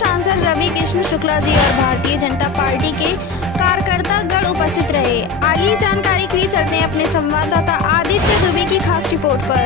सांसद रवि कृष्ण शुक्ला जी और भारतीय जनता पार्टी के कार्यकर्तागण उपस्थित रहे। आगे जानकारी के लिए चलते हैं अपने संवाददाता आदित्य दुबे की खास रिपोर्ट पर।